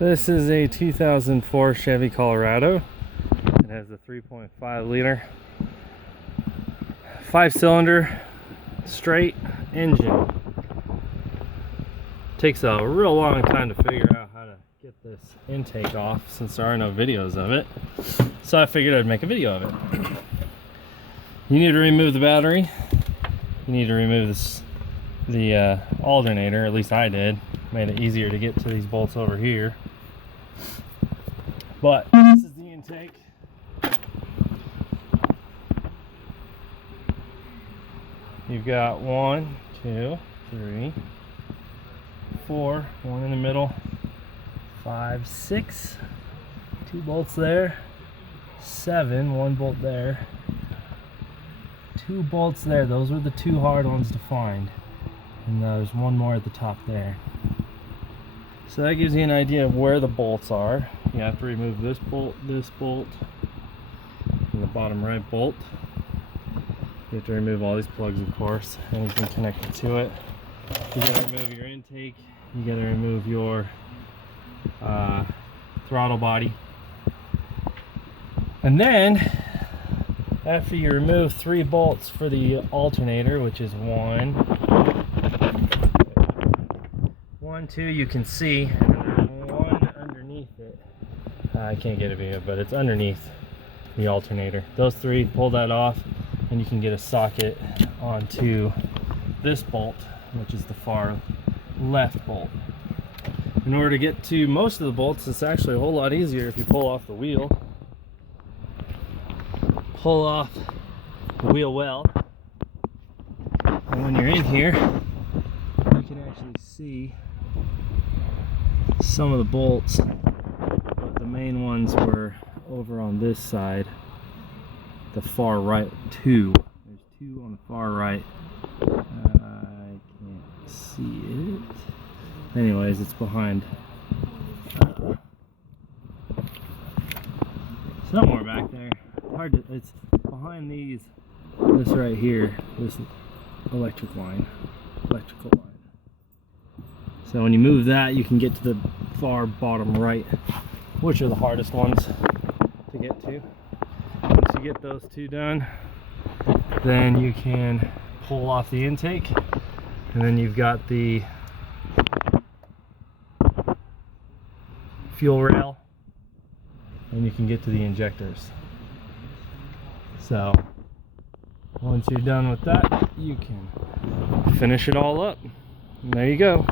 This is a 2004 Chevy Colorado. It has a 3.5 liter 5-cylinder straight engine. Takes a real long time to figure out how to get this intake off since there are no videos of it. So I figured I'd make a video of it. You need to remove the battery. You need to remove the alternator, at least I did. Made it easier to get to these bolts over here. But this is the intake. You've got 1, 2, 3, 4, 1 in the middle, 5, 6, 2 bolts there, 7, 1 bolt there, 2 bolts there. Those were the 2 hard ones to find, and there's 1 more at the top there. So that gives you an idea of where the bolts are. You have to remove this bolt, and the bottom right bolt. You have to remove all these plugs, of course, anything connected to it. You gotta remove your intake. You gotta remove your throttle body. And then, after you remove 3 bolts for the alternator, which is 1, 2, you can see, and then there's 1 underneath it. I can't get a video, but it's underneath the alternator. Those 3, pull that off, and you can get a socket onto this bolt, which is the far left bolt. In order to get to most of the bolts, it's actually a whole lot easier if you pull off the wheel. Pull off the wheel well, and when you're in here, you can actually see some of the bolts, but the main ones were over on this side, the far right 2. There's 2 on the far right. I can't see it. Anyways, it's behind somewhere back there. Hard to, it's behind these. This right here, this electrical line. So when you move that, you can get to the far bottom right, which are the hardest ones to get to. Once you get those 2 done, then you can pull off the intake, and then you've got the fuel rail, and you can get to the injectors. So once you're done with that, you can finish it all up. And there you go.